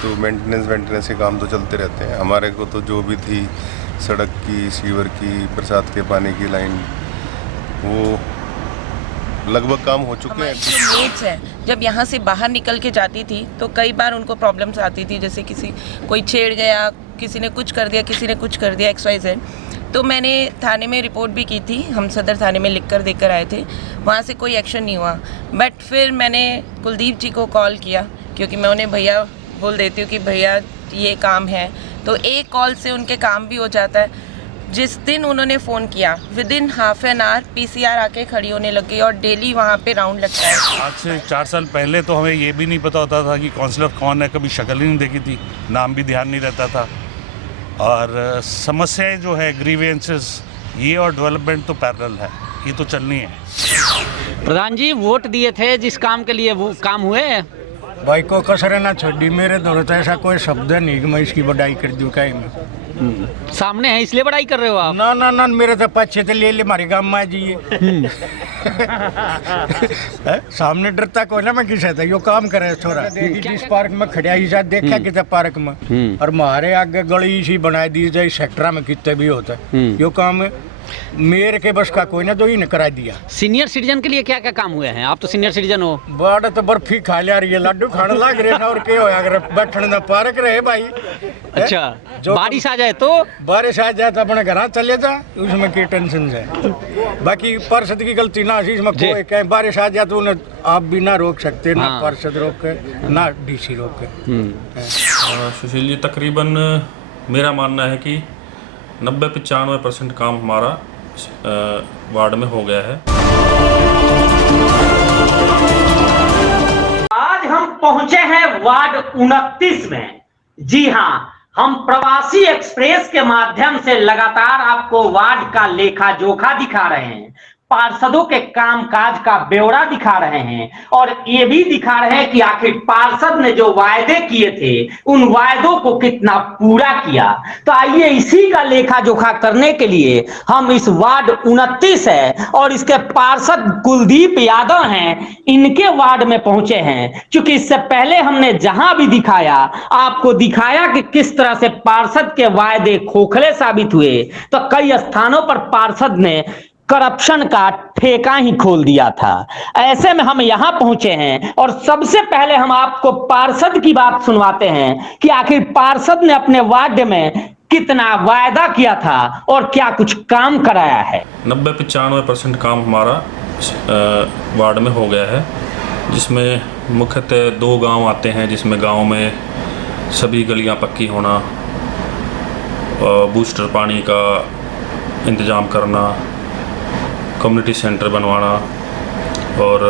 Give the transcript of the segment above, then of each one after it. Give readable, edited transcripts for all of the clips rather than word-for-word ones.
तो मेंटेनेंस के काम तो चलते रहते हैं। हमारे को तो जो भी थी सड़क की, सीवर की, बरसात के पानी की लाइन, वो लगभग काम हो चुके हैं। जो मेट्स हैं जब यहाँ से बाहर निकल के जाती थी तो कई बार उनको प्रॉब्लम्स आती थी, जैसे कोई छेड़ गया, किसी ने कुछ कर दिया, किसी ने कुछ कर दिया, XYZ। तो मैंने थाने में रिपोर्ट भी की थी, हम सदर थाने में लिख कर देख कर आए थे, वहाँ से कोई एक्शन नहीं हुआ। बट फिर मैंने कुलदीप जी को कॉल किया, क्योंकि मैं उन्हें भैया बोल देती हूँ कि भैया ये काम है, तो एक कॉल से उनके काम भी हो जाता है। जिस दिन उन्होंने फ़ोन किया within half an hour PCR आके खड़ी होने लग गई और डेली वहाँ पे राउंड लगता है। आज से 4 साल पहले तो हमें ये भी नहीं पता होता था कि काउंसलर कौन है, कभी शक्ल ही नहीं देखी थी, नाम भी ध्यान नहीं रहता था। और समस्याएं जो है, ग्रीवेंसेस, ये और डेवलपमेंट तो पैरेलल है, ये तो चलनी है। प्रधान जी वोट दिए थे जिस काम के लिए, वो काम हुए? भाई को कसर ना छोड़ी, मेरे दोनों तो ऐसा कोई शब्द नहीं कि मैं इसकी बढ़ाई कर दूं। कहीं में सामने है इसलिए बड़ाई कर रहे हो आप? ना ना ना, मेरे तो पीछे तो ले हमारे गाँव में जी। सामने डरता कोई ना, मैं किसे था यो काम करे छोरा। जिस पार्क में खड़ा ही जा देखा कितने पार्क में, और हमारे आगे गली सी बनाई दी जाए, सेक्टर में कितने भी होता है यो काम मेरे के बस का कोई ना, तो ही ने करा दिया। सीनियर सिटीजन के लिए क्या क्या काम हुए हैं? आप तो सीनियर सिटीजन हो। बड़ा तो बर्फी खा लिया, ये लड्डू खाने लग रहे और क्या होया, अगर बैठने ना पार्क रहे भाई। अच्छा, बारिश आ जाए तो? बारिश आ जाए तो अपने घर चले जा, उसमें की टेंशन है। बाकी पार्षद की गलती ना, इसमें कोई कहीं बारिश आ जाए तो उन्हें आप भी ना रोक सकते, ना पार्षद रोक के, ना DC रोक के। सुशील जी, तकरीबन मेरा मानना है कि 90-95% काम हमारा वार्ड में हो गया है। आज हम पहुंचे हैं वार्ड 29 में। जी हां, हम प्रवासी एक्सप्रेस के माध्यम से लगातार आपको वार्ड का लेखा जोखा दिखा रहे हैं, पार्षदों के कामकाज का ब्यौरा दिखा रहे हैं, और ये भी दिखा रहे हैं कि आखिर पार्षद ने जो वायदे किए थे उन वायदों को कितना पूरा किया। तो आइए इसी का लेखा जोखा करने के लिए हम इस वार्ड 29 है और इसके पार्षद कुलदीप यादव हैं, इनके वार्ड में पहुंचे हैं। क्योंकि इससे पहले हमने जहां भी दिखाया, आपको दिखाया कि किस तरह से पार्षद के वायदे खोखले साबित हुए, तो कई स्थानों पर पार्षद ने करप्शन का ठेका ही खोल दिया था। ऐसे में हम यहां पहुंचे हैं और सबसे पहले हम आपको पार्षद की बात सुनवाते हैं कि आखिर पार्षद ने अपने वार्ड में कितना वायदा किया था और क्या कुछ काम कराया है। 90-95% काम हमारा वार्ड में हो गया है, जिसमें मुख्यतः 2 गांव आते हैं, जिसमें गांव में सभी गलियां पक्की होना, बूस्टर पानी का इंतज़ाम करना, कम्युनिटी सेंटर बनवाना, और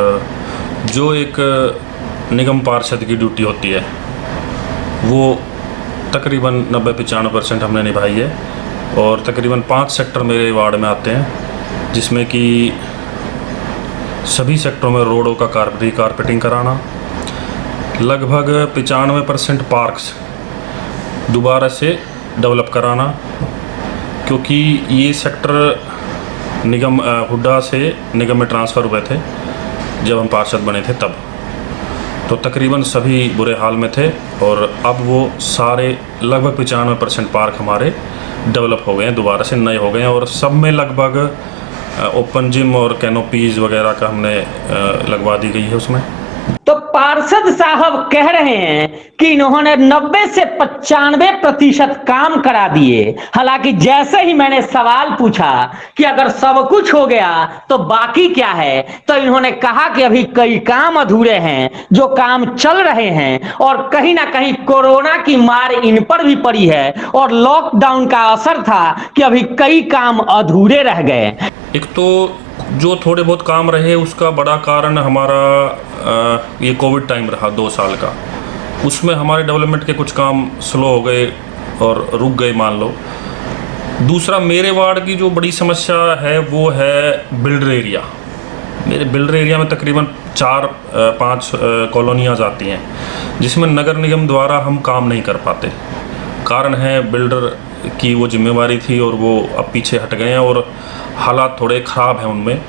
जो एक निगम पार्षद की ड्यूटी होती है वो तकरीबन 90-95% हमने निभाई है। और तकरीबन 5 सेक्टर मेरे वार्ड में आते हैं, जिसमें कि सभी सेक्टरों में रोडों का कारपेटिंग कराना, लगभग 95% पार्क्स दोबारा से डेवलप कराना, क्योंकि ये सेक्टर निगम हुड्डा से निगम में ट्रांसफ़र हुए थे जब हम पार्षद बने थे तब, तो तकरीबन सभी बुरे हाल में थे, और अब वो सारे लगभग 95% पार्क हमारे डेवलप हो गए हैं, दोबारा से नए हो गए हैं, और सब में लगभग ओपन जिम और कैनोपीज़ वगैरह का हमने लगवा दी गई है उसमें। तो पार्षद साहब कह रहे हैं कि इन्होंने 90 से 95% काम करा दिए। हालांकि जैसे ही मैंने सवाल पूछा कि अगर सब कुछ हो गया तो बाकी क्या है, तो इन्होंने कहा कि अभी कई काम अधूरे हैं, जो काम चल रहे हैं, और कहीं ना कहीं कोरोना की मार इन पर भी पड़ी है और लॉकडाउन का असर था कि अभी कई काम अधूरे रह गए। एक तो जो थोड़े बहुत काम रहे उसका बड़ा कारण हमारा ये कोविड टाइम रहा 2 साल का, उसमें हमारे डेवलपमेंट के कुछ काम स्लो हो गए और रुक गए मान लो। दूसरा, मेरे वार्ड की जो बड़ी समस्या है वो है बिल्डर एरिया। मेरे बिल्डर एरिया में तकरीबन 4-5 कॉलोनियाँ आती हैं, जिसमें नगर निगम द्वारा हम काम नहीं कर पाते। कारण है बिल्डर की वो जिम्मेवारी थी और वो अब पीछे हट गए हैं और हालात थोड़े ख़राब हैं उनमें।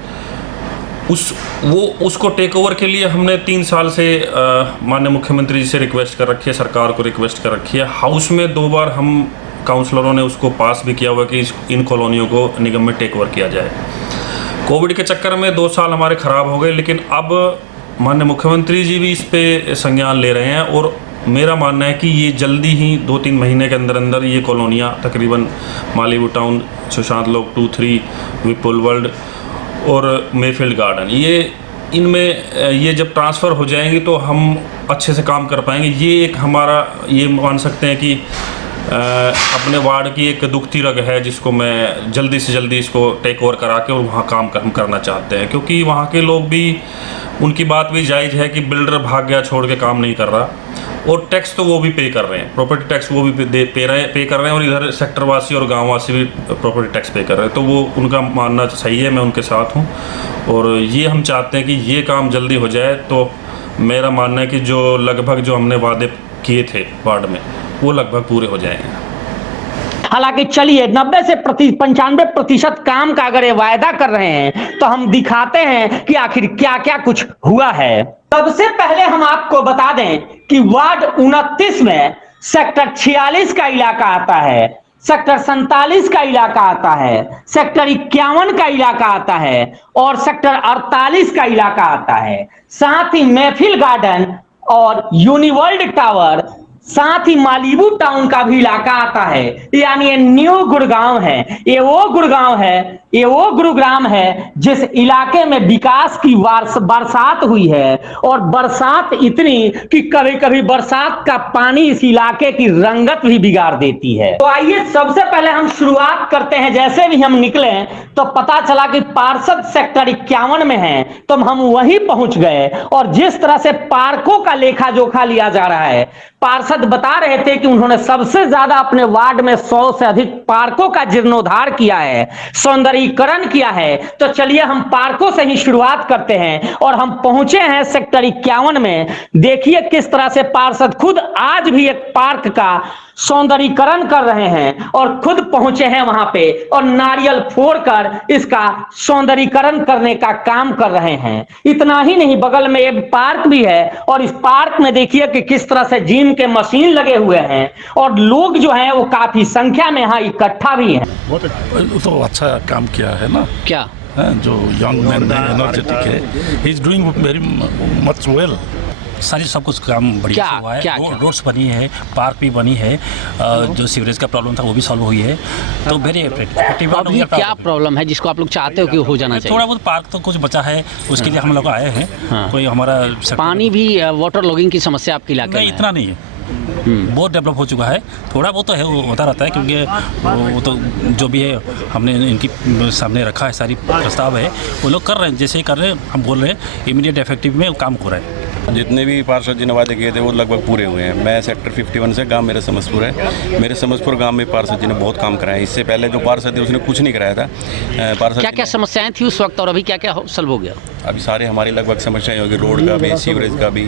उसको टेक ओवर के लिए हमने 3 साल से माननीय मुख्यमंत्री जी से रिक्वेस्ट कर रखी है, सरकार को रिक्वेस्ट कर रखी है। हाउस में 2 बार हम काउंसलरों ने उसको पास भी किया हुआ कि इन कॉलोनियों को निगम में टेक ओवर किया जाए। कोविड के चक्कर में 2 साल हमारे ख़राब हो गए, लेकिन अब माननीय मुख्यमंत्री जी भी इस पे संज्ञान ले रहे हैं और मेरा मानना है कि ये जल्दी ही 2-3 महीने के अंदर अंदर ये कॉलोनियाँ तकरीबन मालीवू टाउन, सुशांत लोक 2-3, विपुल वर्ल्ड और मेफील्ड गार्डन, ये इनमें ये जब ट्रांसफ़र हो जाएंगी तो हम अच्छे से काम कर पाएंगे। ये एक हमारा ये मान सकते हैं कि अपने वार्ड की एक दुखती रग है जिसको मैं जल्दी से जल्दी इसको टेक ओवर करा के और वहाँ काम हम करना चाहते हैं, क्योंकि वहाँ के लोग भी, उनकी बात भी जायज़ है कि बिल्डर भाग गया छोड़ के काम नहीं कर रहा, और टैक्स तो वो भी पे कर रहे हैं, प्रॉपर्टी टैक्स वो भी पे कर रहे हैं, और इधर सेक्टरवासी और गांववासी भी प्रॉपर्टी टैक्स पे कर रहे हैं। तो वो उनका मानना सही है, मैं उनके साथ हूँ और ये हम चाहते हैं कि ये काम जल्दी हो जाए। तो मेरा मानना है कि जो लगभग जो हमने वादे किए थे वार्ड में वो लगभग पूरे हो जाएंगे। हालांकि चलिए 90 से 95% काम का अगर ये वायदा कर रहे हैं तो हम दिखाते हैं कि आखिर क्या क्या कुछ हुआ है। सबसे पहले हम आपको बता दें कि वार्ड 29 में सेक्टर 46 का इलाका आता है, सेक्टर 47 का इलाका आता है, सेक्टर 51 का इलाका आता है और सेक्टर 48 का इलाका आता है। साथ ही महफिल गार्डन और यूनिवर्ल्ड टावर, साथ ही मालीवू टाउन का भी इलाका आता है। यानी ये न्यू गुड़गांव है, ये वो गुड़गांव है, ये वो गुरुग्राम है जिस इलाके में विकास की बरसात हुई है, और बरसात इतनी कि कभी कभी बरसात का पानी इस इलाके की रंगत भी बिगाड़ देती है। तो आइए सबसे पहले हम शुरुआत करते हैं। जैसे भी हम निकले तो पता चला कि पार्षद सेक्टर 51 में है, तो हम वहीं पहुंच गए और जिस तरह से पार्कों का लेखा जोखा लिया जा रहा है, पार्षद बता रहे थे कि उन्होंने सबसे ज्यादा अपने वार्ड में 100 से अधिक पार्कों का जीर्णोद्धार किया है, सौंदर्यीकरण किया है। तो चलिए हम पार्कों से ही शुरुआत करते हैं और हम पहुंचे हैं सेक्टर 51 में। देखिए किस तरह से पार्षद खुद आज भी एक पार्क का सौंदर्यीकरण कर रहे हैं और खुद पहुंचे हैं वहां पे और नारियल फोड़कर इसका सौंदर्यीकरण करने का काम कर रहे हैं। इतना ही नहीं, बगल में एक पार्क भी है और इस पार्क में देखिए कि किस तरह से जिम के मशीन लगे हुए हैं और लोग जो हैं वो काफी संख्या में यहाँ इकट्ठा भी हैं। बहुत तो अच्छा काम किया है ना, क्या जो यंग मैन है, एनर्जेटिक है, he is doing very much well. सारी सब कुछ काम बढ़िया से हुआ है। रोड्स बनी है, पार्क भी बनी है, जो सीवरेज का प्रॉब्लम था वो भी सॉल्व हुई है। तो वेरी इफेक्टिव। अभी क्या प्रॉब्लम है जिसको आप लोग चाहते हो कि हो जाना चाहिए? थोड़ा बहुत पार्क तो कुछ बचा है, उसके लिए हम लोग आए हैं। हाँ। कोई हमारा पानी भी, वाटर लॉगिंग की समस्या आपके इलाके में? इतना नहीं है, बहुत डेवलप हो चुका है। थोड़ा बहुत तो है, वो होता रहता है, क्योंकि वो तो जो भी है हमने इनकी सामने रखा है, सारी प्रस्ताव है, वो लोग कर रहे हैं, जैसे ही कर रहे हैं हम बोल रहे हैं इमीडिएट इफेक्टिव में काम हो रहा है। जितने भी पार्षद जी ने वादे किए थे वो लगभग पूरे हुए हैं। मैं सेक्टर 51 से, गांव मेरा समस्तपुर है। मेरे समस्तपुर गांव में पार्षद जी ने बहुत काम कराया। इससे पहले जो पार्षद थे उसने कुछ नहीं कराया था। पार्षद क्या क्या समस्याएं थी उस वक्त और अभी क्या क्या सॉल्व हो गया? अभी सारे हमारी लगभग समस्याएं होगी, रोड का भी, सीवरेज का भी,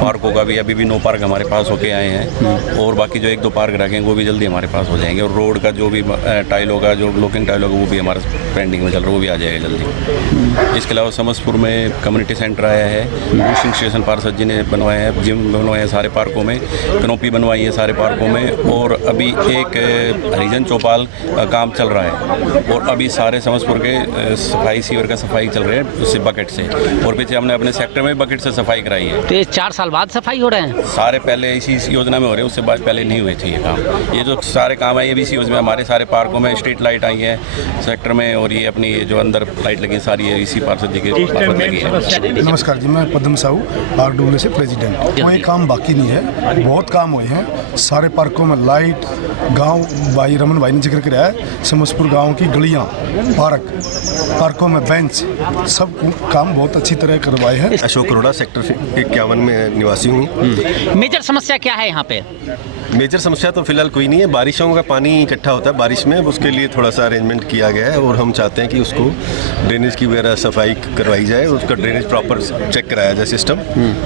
पार्कों का भी। अभी भी 9 पार्क हमारे पास होके आए हैं और बाकी जो 1-2 पार्क रखेंगे वो भी जल्दी हमारे पास हो जाएंगे। और रोड का जो भी टाइल होगा, जो ब्लॉकिंग टाइल होगा, वो भी हमारा पेंडिंग में चल रहा है, वो भी आ जाएगा जल्दी। इसके अलावा समस्तपुर में कम्युनिटी सेंटर आया है, वॉशिंग स्टेशन पार्षद जी ने बनवाया है, जिम बनवाए हैं सारे पार्कों में, कनोपी बनवाई है सारे पार्कों में, और अभी एक हरिजन चौपाल का काम चल रहा है। और अभी सारे समस्तपुर के सफाई, सीवर का सफाई चल रहे हैं उससे बकेट से, और पीछे हमने अपने सेक्टर में बकेट से सफाई कराई है। तो ये 4 साल बाद सफाई हो रहे हैं? सारे पहले इसी योजना में हो रहे हैं, उससे बाद पहले नहीं हुए थे ये काम। ये जो सारे काम है ये भी इसी योजना में, हमारे सारे पार्कों में स्ट्रीट लाइट आई है सेक्टर में, और ये अपनी जो अंदर लाइट लगी सारी है इसी पार्षद जी के मार्फत लगी है। नमस्कार जी, मैं पद्म साहू RWA से प्रेसिडेंट। कोई काम बाकी नहीं है, बहुत काम हुए हैं। सारे पार्कों में लाइट, गांव भाई रमन भाई ने जिक्र किया है, समस्तपुर गांव की गलियां, पार्कों में बेंच, सब काम बहुत अच्छी तरह करवाए हैं। अशोक अरोड़ा, सेक्टर 51 में निवासी हूँ। मेजर समस्या क्या है यहाँ पे? मेजर समस्या तो फिलहाल कोई नहीं है। बारिशों का पानी इकट्ठा होता है बारिश में, उसके लिए थोड़ा सा अरेंजमेंट किया गया है और हम चाहते हैं कि उसको ड्रेनेज की वगैरह सफाई करवाई जाए, उसका ड्रेनेज प्रॉपर चेक कराया जाए सिस्टम,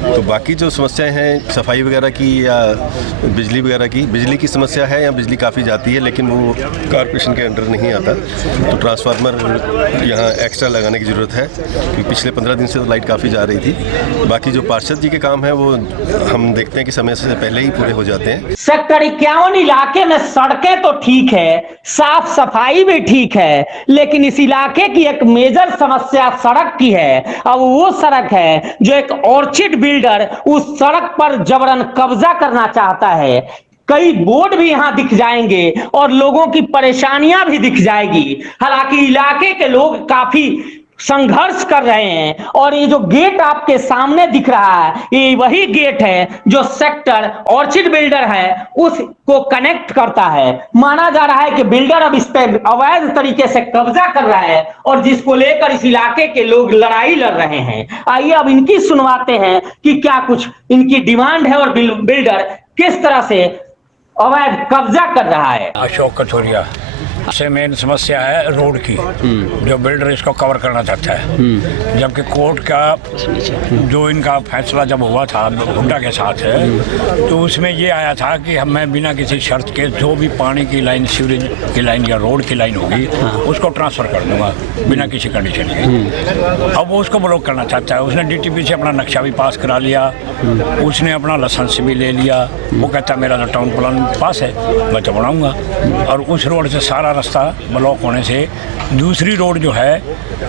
तो बाकी जो समस्याएं हैं सफाई वगैरह की या बिजली वगैरह की, बिजली की समस्या है या बिजली काफ़ी जाती है लेकिन वो कॉर्पोरेशन के अंडर नहीं आता, तो ट्रांसफार्मर यहाँ एक्स्ट्रा लगाने की ज़रूरत है क्योंकि पिछले 15 दिन से तो लाइट काफ़ी जा रही थी। बाकी जो पार्षद जी के काम है वो हम देखते हैं कि समय से पहले ही पूरे हो जाते हैं। सेक्टर 51 इलाके में सड़कें तो ठीक है, साफ सफाई भी ठीक है, लेकिन इस इलाके की एक मेजर समस्या सड़क की है। अब वो सड़क है जो एक ऑर्चिड बिल्डर उस सड़क पर जबरन कब्जा करना चाहता है। कई बोर्ड भी यहां दिख जाएंगे और लोगों की परेशानियां भी दिख जाएगी। हालांकि इलाके के लोग काफी संघर्ष कर रहे हैं और ये जो गेट आपके सामने दिख रहा है ये वही गेट है जो सेक्टर ऑर्चिड बिल्डर है उसको कनेक्ट करता है। माना जा रहा है कि बिल्डर अब इस पर अवैध तरीके से कब्जा कर रहा है और जिसको लेकर इस इलाके के लोग लड़ाई लड़ रहे हैं। आइए अब इनकी सुनवाते हैं कि क्या कुछ इनकी डिमांड है और बिल्डर किस तरह से अवैध कब्जा कर रहा है। अशोक कथोरिया से मेन समस्या है रोड की, जो बिल्डर इसको कवर करना चाहता है, जबकि कोर्ट का जो इनका फैसला जब हुआ था हुड्डा के साथ है तो उसमें ये आया था कि मैं बिना किसी शर्त के जो भी पानी की लाइन, सीवरेज की लाइन या रोड की लाइन होगी उसको ट्रांसफ़र कर दूंगा बिना किसी कंडीशन के। अब वो उसको ब्लॉक करना चाहता है। उसने DTP से अपना नक्शा भी पास करा लिया, उसने अपना लाइसेंस भी ले लिया। वो कहता है मेरा तो टाउन प्लान पास है, मैं तो बनाऊँगा। और उस रोड से सारा रास्ता ब्लॉक होने से दूसरी रोड जो है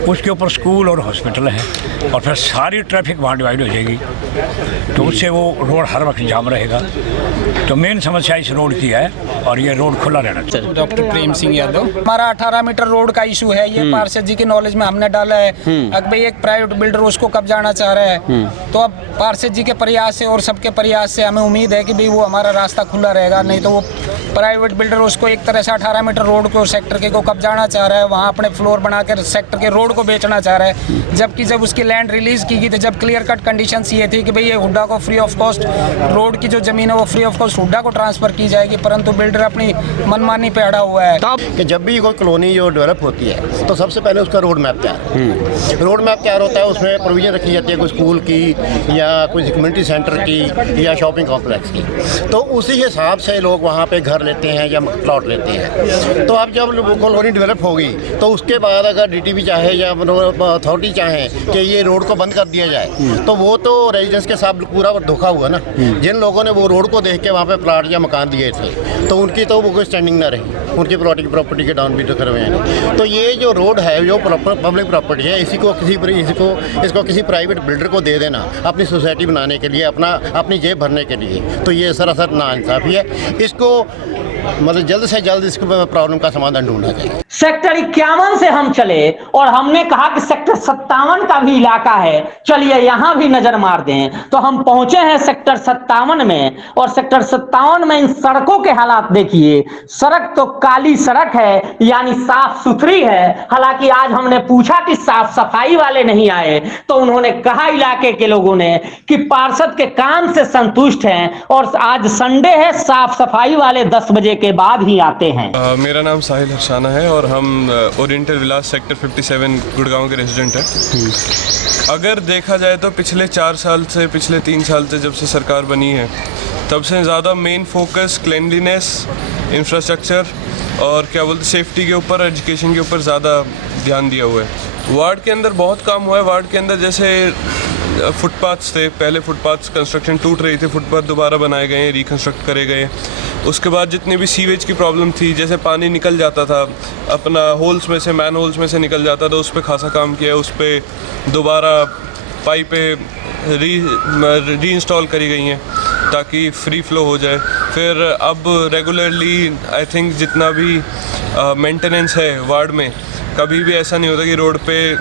उसके ऊपर स्कूल और हॉस्पिटल है और फिर सारी ट्रैफिक वहाँ डिवाइड हो जाएगी, तो उससे वो रोड हर वक्त जाम रहेगा। तो मेन समस्या इस रोड की है और ये रोड खुला रहना चाहिए। डॉक्टर प्रेम सिंह यादव। हमारा 18 मीटर रोड का इशू है, ये पार्षद जी के नॉलेज में हमने डाला है। अब भाई एक प्राइवेट बिल्डर उसको कब्जाना चाह रहा है, तो अब पार्षद जी के प्रयास से और सबके प्रयास से हमें उम्मीद है कि भाई वो हमारा रास्ता खुला रहेगा। नहीं तो वो प्राइवेट बिल्डर उसको एक तरह से 18 मीटर रोड को सेक्टर के को कब्जाना चाह रहा है, वहाँ अपने फ्लोर बनाकर सेक्टर के रोड को बेचना चाह रहा है। जबकि जब उसकी लैंड रिलीज की गई थी, जब क्लियर कट कंडीशंस ये थी कि भाई ये हुड्डा को फ्री ऑफ कॉस्ट रोड की जो जमीन है वो फ्री ऑफ कॉस्ट हुड्डा को ट्रांसफर की जाएगी, परंतु बिल्डर अपनी मनमानी पे अड़ा हुआ है। कि जब भी कोई कॉलोनी जो डेवलप होती है तो सबसे पहले उसका रोड मैप तैयार रोड मैप तैयार होता है। उसमें प्रोविजन रखी जाती है कोई स्कूल की या कोई कम्युनिटी सेंटर की या शॉपिंग कॉम्प्लेक्स की, तो उसी हिसाब से लोग वहाँ पे घर लेते हैं या प्लॉट लेते हैं। तो अब जब कॉलोनी डेवलप होगी तो उसके बाद अगर DTP चाहे या अथॉरिटी चाहे कि ये रोड को बंद कर दिया जाए, तो वो तो रेजिडेंस के साथ पूरा धोखा हुआ ना। जिन लोगों ने वो रोड को देख के वहाँ पे प्लाट या मकान दिए थे तो उनकी तो वो कोई स्टैंडिंग ना रही, उनकी प्रॉपर्टी के डाउन भी तो करवाए नहीं। तो ये जो रोड है जो पब्लिक प्रॉपर्टी है, इसको किसी प्राइवेट बिल्डर को दे देना अपनी सोसाइटी बनाने के लिए, अपनी जेब भरने के लिए, तो ये सरासर नाइंसाफ़ी है। इसको मतलब जल्द से जल्द इस प्रॉब्लम का समाधान ढूंढना चाहिए। सेक्टर 51 से हम चले और हमने कहा कि सेक्टर 57 का भी इलाका है, चलिए यहां भी नजर मार दें। तो हम पहुंचे हैं सेक्टर 57 में और सेक्टर 57 में इन सड़कों के हालात देखिए। सड़क तो काली सड़क है, यानी साफ सुथरी है। हालांकि आज हमने पूछा कि साफ सफाई वाले नहीं आए, तो उन्होंने कहा इलाके के लोगों ने कि पार्षद के काम से संतुष्ट हैं और आज संडे है, साफ सफाई वाले 10 बजे के बाद ही आते हैं। मेरा नाम साहिल हर्षाना है और हम ओरिएंटल विलास सेक्टर 57 गुड़गांव के रेजिडेंट हैं। अगर देखा जाए तो पिछले 4 साल से, पिछले 3 साल से जब से सरकार बनी है तब से ज़्यादा मेन फोकस क्लेanलीनेस, इंफ्रास्ट्रक्चर और क्या बोलते सेफ्टी के ऊपर, एजुकेशन के ऊपर ज़्यादा ध्यान दिया हुआ है। वार्ड के अंदर बहुत काम हुआ है। वार्ड के अंदर जैसे फुटपाथ्स थे, पहले फुटपाथ्स कंस्ट्रक्शन टूट रही थी, फुटपाथ दोबारा बनाए गए हैं, रिकन्स्ट्रक्ट करे गए। उसके बाद जितनी भी सीवेज की प्रॉब्लम थी, जैसे पानी निकल जाता था अपना होल्स में से, मैन होल्स में से निकल जाता था, उस पर खासा काम किया। उस पर दोबारा पाइपें री इंस्टॉल करी गई हैं ताकि फ्री फ्लो हो जाए। फिर अब रेगुलरली आई थिंक जितना भी मेंटेनेंस है वार्ड में, कभी भी ऐसा नहीं होता कि रोड पे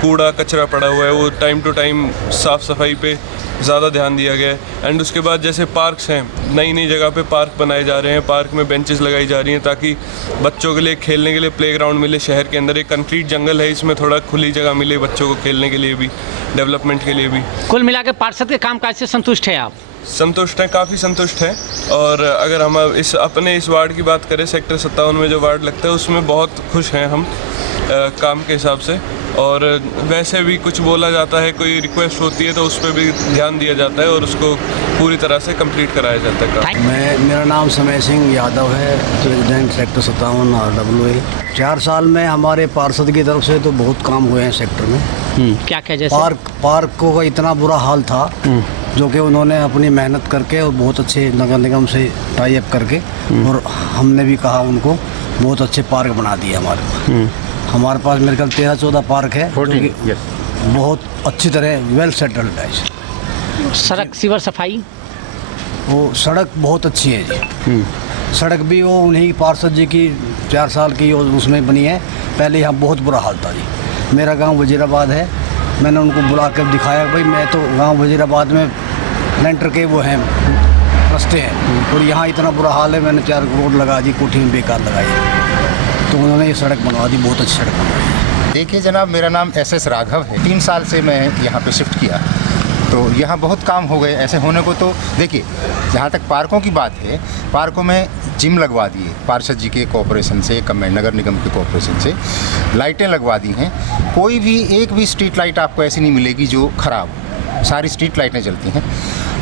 कूड़ा कचरा पड़ा हुआ है। वो टाइम टू टाइम साफ़ सफाई पे ज़्यादा ध्यान दिया गया है। एंड उसके बाद जैसे पार्क्स हैं, नई नई जगह पे पार्क बनाए जा रहे हैं, पार्क में बेंचेस लगाई जा रही हैं ताकि बच्चों के लिए खेलने के लिए प्लेग्राउंड मिले। शहर के अंदर एक कंक्रीट जंगल है, इसमें थोड़ा खुली जगह मिले बच्चों को खेलने के लिए भी, डेवलपमेंट के लिए भी। कुल मिला के पार्षद के कामकाज से संतुष्ट है आप? संतुष्ट हैं, काफ़ी संतुष्ट हैं। और अगर हम इस वार्ड की बात करें, सेक्टर 57 में जो वार्ड लगता है उसमें बहुत खुश हैं हम काम के हिसाब से। और वैसे भी कुछ बोला जाता है, कोई रिक्वेस्ट होती है तो उस पर भी ध्यान दिया जाता है और उसको पूरी तरह से कंप्लीट कराया जाता है काम। मेरा नाम समय सिंह यादव है, प्रेसिडेंट सेक्टर 57 RWA। 4 साल में हमारे पार्षद की तरफ से तो बहुत काम हुए हैं सेक्टर में। क्या क्या जैसे पार्कों का इतना बुरा हाल था जो कि उन्होंने अपनी मेहनत करके और बहुत अच्छे नगर निगम से टाई अप करके और हमने भी कहा उनको बहुत अच्छे पार्क बना दिए हमारे पास मेरे ख्याल 13-14 पार्क है बहुत अच्छी तरह वेल सेटल्ड है। सड़क सीवर सफाई वो सड़क बहुत अच्छी है जी। सड़क भी वो उन्हीं पार्षद जी की 4 साल की उसमें बनी है। पहले यहाँ बहुत बुरा हाल था जी। मेरा गांव वजीराबाद है, मैंने उनको बुला कर दिखाया भाई मैं तो गांव वजीराबाद में लेंटर के वो हैं रास्ते हैं और यहाँ इतना बुरा हाल है। मैंने 4 रोड लगा दी, कोठी में बेकार लगाई तो उन्होंने ये सड़क बनवा दी, बहुत अच्छी सड़क बनवाई। देखिए जनाब, मेरा नाम SS राघव है। 3 साल से मैं यहाँ पे शिफ्ट किया तो यहाँ बहुत काम हो गए। ऐसे होने को तो देखिए, जहाँ तक पार्कों की बात है, पार्कों में जिम लगवा दिए पार्षद जी के कॉर्पोरेशन से, नगर निगम के कॉर्पोरेशन से, लाइटें लगवा दी हैं। कोई भी एक भी स्ट्रीट लाइट आपको ऐसी नहीं मिलेगी जो ख़राब हो, सारी स्ट्रीट लाइटें जलती हैं।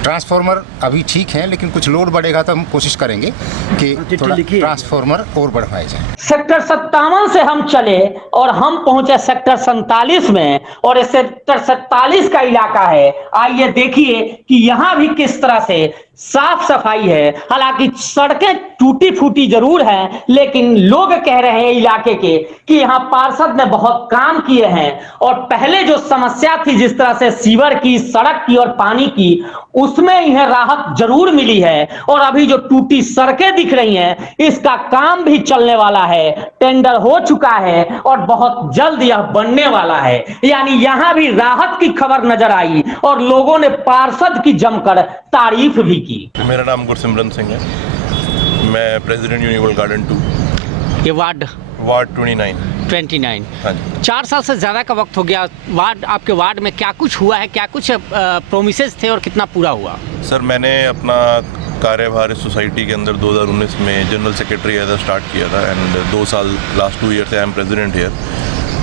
ट्रांसफार्मर अभी ठीक है लेकिन कुछ लोड बढ़ेगा तो हम कोशिश करेंगे कि थोड़ा ट्रांसफार्मर और बढ़वाए जाए। सेक्टर 57 से हम चले और हम पहुंचे सेक्टर 47 में और इस सेक्टर 47 का इलाका है। आइए देखिए कि यहाँ भी किस तरह से साफ सफाई है। हालांकि सड़कें टूटी फूटी जरूर हैं लेकिन लोग कह रहे हैं इलाके के कि यहाँ पार्षद ने बहुत काम किए हैं और पहले जो समस्या थी जिस तरह से सीवर की, सड़क की और पानी की, उसमें इन्हें राहत जरूर मिली है। और अभी जो टूटी सड़कें दिख रही हैं इसका काम भी चलने वाला है, टेंडर हो चुका है और बहुत जल्द यह बनने वाला है। यानी यहां भी राहत की खबर नजर आई और लोगों ने पार्षद की जमकर तारीफ भी की। मेरा नाम गुरसिमरन सिंह है, मैं प्रेसिडेंट यूनिवर्सल गार्डन 2। ये वार्ड 29। हाँ जी। 4 साल से ज़्यादा का वक्त हो गया। आपके वार्ड में क्या कुछ हुआ है, क्या कुछ प्रोमिसेस थे और कितना पूरा हुआ? सर, मैंने अपना कार्यभार इस सोसाइटी के अंदर 2019 में जनरल सेक्रेटरी एज स्टार्ट किया था एंड 2 साल लास्ट 2 ईयर से आई एम प्रेसिडेंट हियर।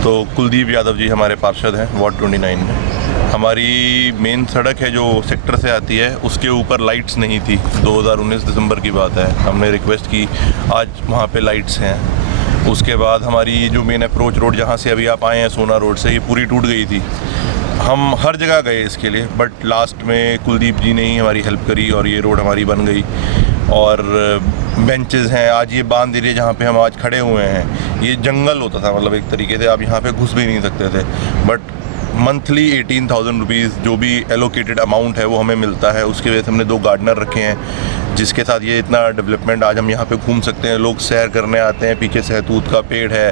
तो कुलदीप यादव जी हमारे पार्षद हैं वार्ड 29 में। हमारी मेन सड़क है जो सेक्टर से आती है, उसके ऊपर लाइट्स नहीं थी। 2019 दिसंबर की बात है, हमने रिक्वेस्ट की, आज वहाँ पे लाइट्स हैं। उसके बाद हमारी जो मेन अप्रोच रोड जहाँ से अभी आप आए हैं सोना रोड से, ये पूरी टूट गई थी। हम हर जगह गए इसके लिए बट लास्ट में कुलदीप जी ने ही हमारी हेल्प करी और ये रोड हमारी बन गई। और बेंचेस हैं, आज ये बांध एरिया जहाँ पे हम आज खड़े हुए हैं ये जंगल होता था, मतलब एक तरीके से आप यहाँ पे घुस भी नहीं सकते थे। बट मंथली 18,000 रुपीज़ जो भी एलोकेटेड अमाउंट है वो हमें मिलता है। उसकी वजह से हमने 2 गार्डनर रखे हैं जिसके साथ ये इतना डेवलपमेंट, आज हम यहाँ पे घूम सकते हैं। लोग सैर करने आते हैं, पीछे सहतूत का पेड़ है,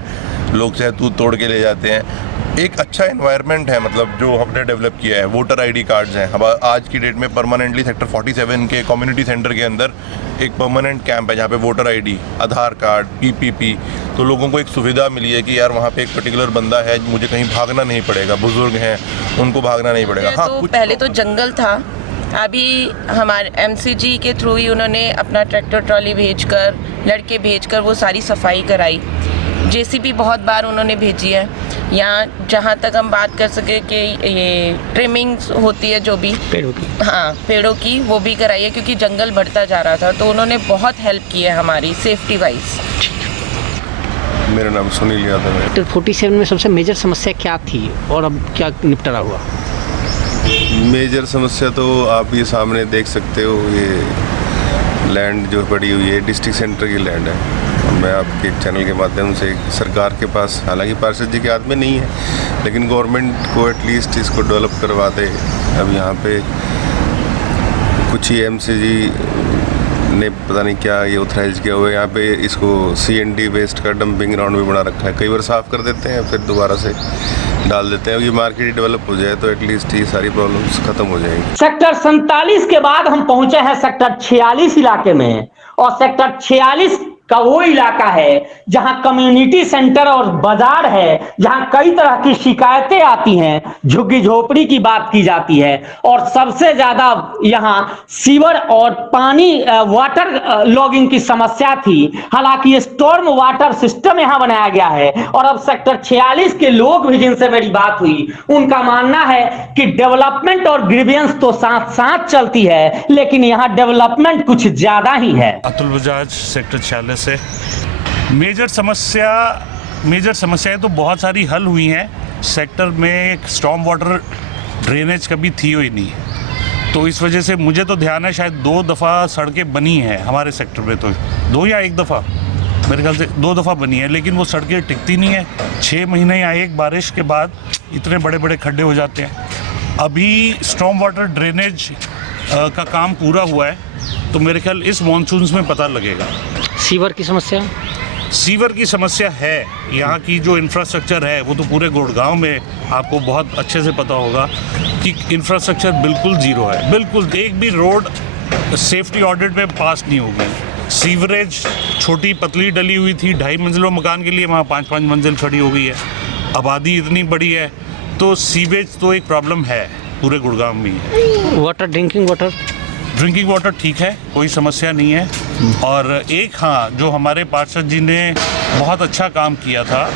लोग सहतूत तोड़ के ले जाते हैं। एक अच्छा एनवायरनमेंट है मतलब जो हमने डेवलप किया है। वोटर आईडी कार्ड्स हैं, अब आज की डेट में परमानेंटली सेक्टर 47 के कम्युनिटी सेंटर के अंदर एक परमानेंट कैंप है जहाँ पे वोटर आईडी, आधार कार्ड, PPP, तो लोगों को एक सुविधा मिली है कि यार वहाँ पे एक पर्टिकुलर बंदा है, मुझे कहीं भागना नहीं पड़ेगा। बुजुर्ग हैं उनको भागना नहीं पड़ेगा। हाँ, तो पहले तो जंगल था, अभी हमारे MCG के थ्रू ही उन्होंने अपना ट्रैक्टर ट्रॉली भेजकर, लड़के भेजकर वो सारी सफाई कराई। JCB बहुत बार उन्होंने भेजी है। यहाँ जहाँ तक हम बात कर सके कि ये ट्रिमिंग्स होती है जो भी पेड़ों की, हाँ पेड़ों की, वो भी कराई है क्योंकि जंगल बढ़ता जा रहा था। तो उन्होंने बहुत हेल्प की है हमारी सेफ्टी वाइज। मेरा नाम सुनील यादव है। सेक्टर 47 में सबसे मेजर समस्या क्या थी और अब क्या निपटारा हुआ? मेजर समस्या तो आप ये सामने देख सकते हो, ये लैंड जो पड़ी हुई है डिस्ट्रिक्ट सेंटर की लैंड है। मैं आपके चैनल के माध्यम से सरकार के पास, हालांकि पार्षद जी के हाथ में नहीं है लेकिन गवर्नमेंट को एटलीस्ट इसको डेवलप करवा दे। अब यहाँ पे कुछ ही MCG ने पता नहीं क्या ये ऑथराइज किया हुआ है, यहाँ पे इसको CND वेस्ट का डंपिंग ग्राउंड भी बना रखा है। कई बार साफ़ कर देते हैं फिर दोबारा से डाल देते हैं। ये मार्केट डेवलप हो जाए तो एटलीस्ट ये सारी प्रॉब्लम्स खत्म हो जाएंगी। सेक्टर 47 के बाद हम पहुंचे हैं सेक्टर 46 इलाके में और सेक्टर 46 का वो इलाका है जहां कम्युनिटी सेंटर और बाजार है, जहां कई तरह की शिकायतें आती हैं, झुग्गी झोपड़ी की बात की जाती है और सबसे ज्यादा यहां सीवर और पानी वाटर लॉगिंग की समस्या थी। हालांकि स्टॉर्म वाटर सिस्टम यहां बनाया गया है और अब सेक्टर 46 के लोग भी जिनसे मेरी बात हुई उनका मानना है कि डेवलपमेंट और ग्रीवियंस तो साथ साथ चलती है, लेकिन यहां डेवलपमेंट कुछ ज्यादा ही है। अतुल बजाज, सेक्टर 46 से। मेजर समस्याएं तो बहुत सारी हल हुई हैं। सेक्टर में स्टॉर्म वाटर ड्रेनेज कभी थी ही नहीं, तो इस वजह से मुझे तो ध्यान है शायद 2 दफ़ा सड़कें बनी हैं हमारे सेक्टर में, तो 2 या 1 दफ़ा, मेरे ख्याल से 2 दफ़ा बनी है, लेकिन वो सड़कें टिकती नहीं है। 6 महीने या एक बारिश के बाद इतने बड़े बड़े खड्डे हो जाते हैं। अभी स्टॉर्म वाटर ड्रेनेज का काम पूरा हुआ है, तो मेरे ख्याल इस मॉनसून में पता लगेगा। सीवर की समस्या? सीवर की समस्या है। यहाँ की जो इंफ्रास्ट्रक्चर है वो तो पूरे गुड़गांव में आपको बहुत अच्छे से पता होगा कि इंफ्रास्ट्रक्चर बिल्कुल ज़ीरो है, बिल्कुल एक भी रोड सेफ्टी ऑडिट में पास नहीं होगी। सीवरेज छोटी पतली डली हुई थी 2.5 मंजिलों मकान के लिए, वहाँ 5-5 मंजिल खड़ी हो गई है। आबादी इतनी बड़ी है, तो सीवेज तो एक प्रॉब्लम है पूरे गुड़गांव में। वाटर, ड्रिंकिंग वाटर ठीक है, कोई समस्या नहीं है। और एक हाँ, जो हमारे पार्षद जी ने बहुत अच्छा काम किया था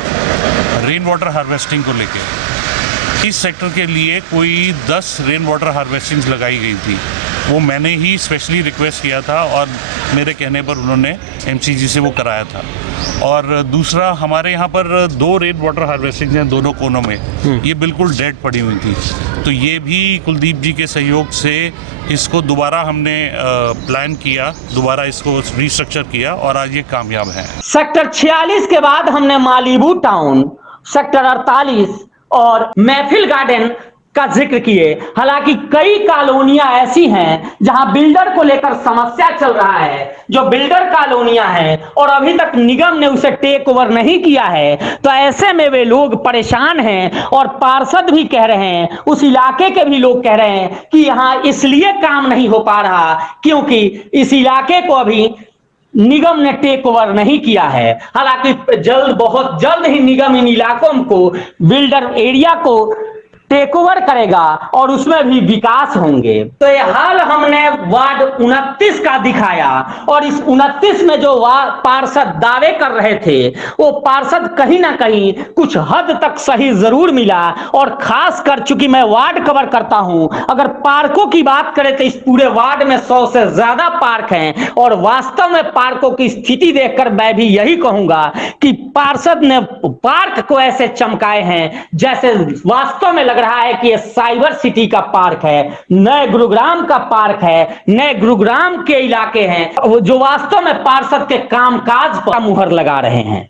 रेन वाटर हार्वेस्टिंग को लेके, इस सेक्टर के लिए कोई 10 रेन वाटर हार्वेस्टिंग्स लगाई गई थी। वो मैंने ही स्पेशली रिक्वेस्ट किया था और मेरे कहने पर उन्होंने एमसीजी से वो कराया था। और दूसरा, हमारे यहाँ पर 2 रेन वाटर हार्वेस्टिंग हैं दोनों कोनों में, ये बिल्कुल डेड पड़ी हुई थी, तो ये भी कुलदीप जी के सहयोग से इसको दोबारा हमने प्लान किया, दोबारा इसको रिस्ट्रक्चर किया और आज ये कामयाब है। सेक्टर 46 के बाद हमने मालीबू टाउन, सेक्टर 48 और महफिल गार्डन का जिक्र किए। हालांकि कई कॉलोनियां ऐसी हैं जहां बिल्डर को लेकर समस्या चल रहा है, जो बिल्डर कॉलोनियां हैं और अभी तक निगम ने उसे टेक ओवर नहीं किया है, तो ऐसे में वे लोग परेशान हैं और पार्षद भी कह रहे हैं, उस इलाके के भी लोग कह रहे हैं कि यहां इसलिए काम नहीं हो पा रहा क्योंकि इस इलाके को अभी निगम ने टेक ओवर नहीं किया है। हालांकि बहुत जल्द ही निगम इन इलाकों को, बिल्डर एरिया को टेक ओवर करेगा और उसमें भी विकास होंगे। तो ये हाल हमने वार्ड 29 का दिखाया और इस 29 में जो पार्षद दावे कर रहे थे वो पार्षद कहीं ना कहीं कुछ हद तक सही जरूर मिला। और खास कर चूंकि मैं वार्ड कवर करता हूं, अगर पार्कों की बात करें तो इस पूरे वार्ड में 100 से ज्यादा पार्क हैं और वास्तव में पार्कों की स्थिति देखकर मैं भी यही कहूंगा कि पार्षद ने पार्क को ऐसे चमकाए हैं जैसे वास्तव में रहा है कि ये साइबर सिटी का पार्क है, नए गुरुग्राम का पार्क है, नए गुरुग्राम के इलाके हैं जो वास्तव में पार्षद के कामकाज पर मुहर लगा रहे हैं।